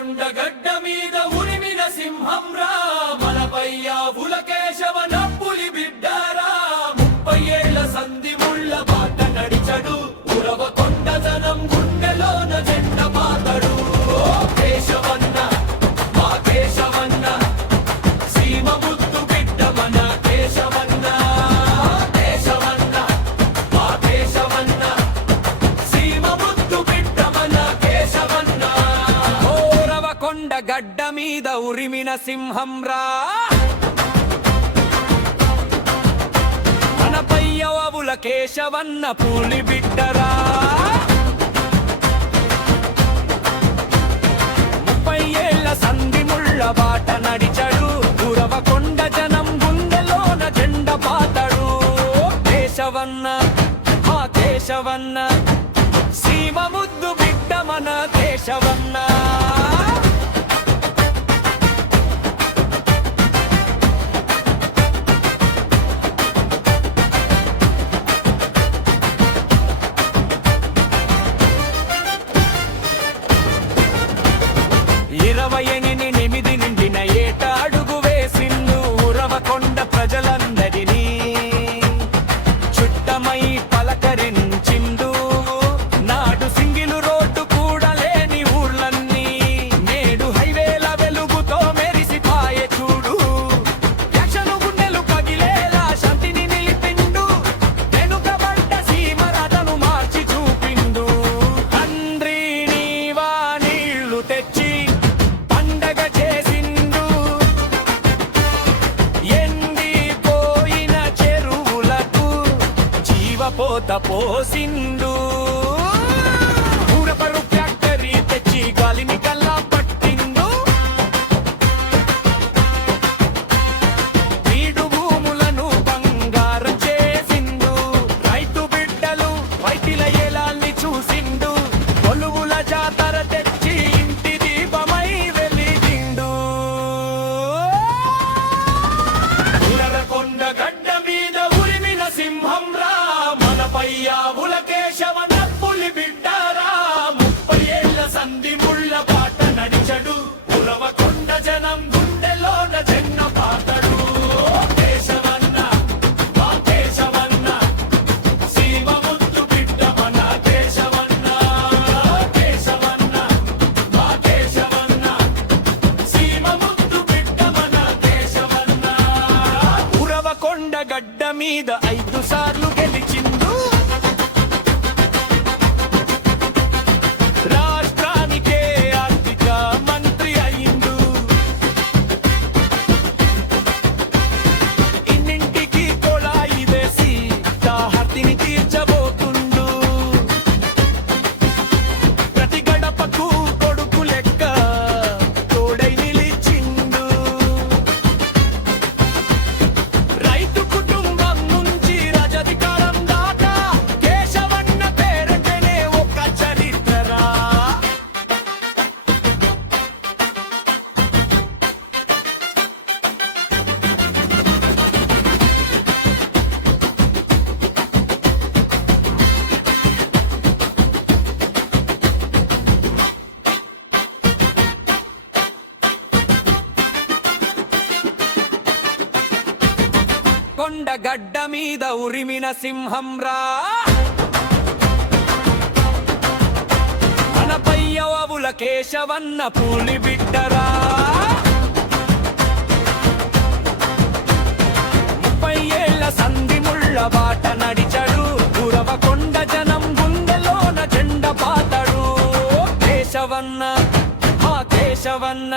కొండగడ్డ మీద ఉరిమిన సింహంరా మనపై ఆవుల కేశవన పులి బిడ్డారా 30 ఏళ్ల సంధి ముళ్ళ బాట నడిచడు ఉరవకొండ జనం గుండెలోన జెండ పాతడు కేశవన్న మా కేశవన్న సీమ ముద్దు బిడ్డ మన కేశవన్న కేశవన్న మా కేశవన్న సీమ ముద్దు బిడ్డ మన కేశవన్న కొండగడ్డ మీద ఉరిమిన సింహంరా మనపై ఆవుల కేశవన్న పులి బిడ్డరా 30 ఏళ్ల సంధి ముళ్ళ బాట నడిచడు ఉరవకొండ జనం గుండెలోన జెండ పాతడు కేశవన్న ఆ కేశవన్న సీమ ముద్దు బిడ్డ మన కేశవన్న నిమిది నిండిన ఏట అడుగు వేసిండు ఉరవకొండ ప్రజలందరినీ చుట్టమై పలకరించిండు నాడు సింగిలు రోడ్డు కూడా లేని ఊర్లన్నీ నేడు హైవేల వెలుగుతో మెరిసిపాయే చూడు యక్షను గుండెలు పగిలేలా శాంతిని నిలిపిండు వెనుకబడ్డ సీమరథను మార్చి చూపిండు తండ్రి నీవా నీళ్లు తెచ్చి పోత పోసిండు ఊరపరు ఫ్యాక్టరీ తెచ్చి గాలిని కల్లా పట్టిండు వీడు భూములను బంగారం చేసిండు రైతు బిడ్డలు వైటిల ఏలాల్ని చూసిండు కొలువుల జాతర తెచ్చి ఇంటి దీపమై వెలిగిండు కొండగడ్డ మీద ఉరిమిన సింహంరా మనపై ఆవుల కేశవన పులి బిడ్డారా 30 ఏళ్ల సంధి ముళ్ళ బాట నడిచడు ఉరవకొండ జనం గుండెలోన జెండ పాతడు కేశవన్న మా కేశవన్న సీమ ముద్దు బిడ్డ మన కేశవన్న కేశవన్న మా కేశవన్న సీమ ముద్దు బిడ్డ మన కేశవన్న ఉరవకొండ గడ్డ మీద 5 సార్లు గెలిచిండు రాష్ట్రానికే ఆర్థిక మంత్రి అయిండు ఇన్నింటికి కొళాయి వేసి దాహర్తిని తీర్చబోతుండు ప్రతి గడపకు కొడుకు లెక్క తోడై నిలిచిండు రైతు కుటుంబం నుంచి రాజధికారం దాకా కేశవన్న పేరంటేనే ఒక చరిత్రరా కొండగడ్డ మీద ఉరిమిన సింహంరా మనపై ఆవుల కేశవన్న పులి బిడ్డరా 30 ఏళ్ల సంధి ముళ్ళ బాట నడిచడు ఉరవకొండ జనం గుండెలోన జెండ పాతడు కేశవన్న ఆ కేశవన్న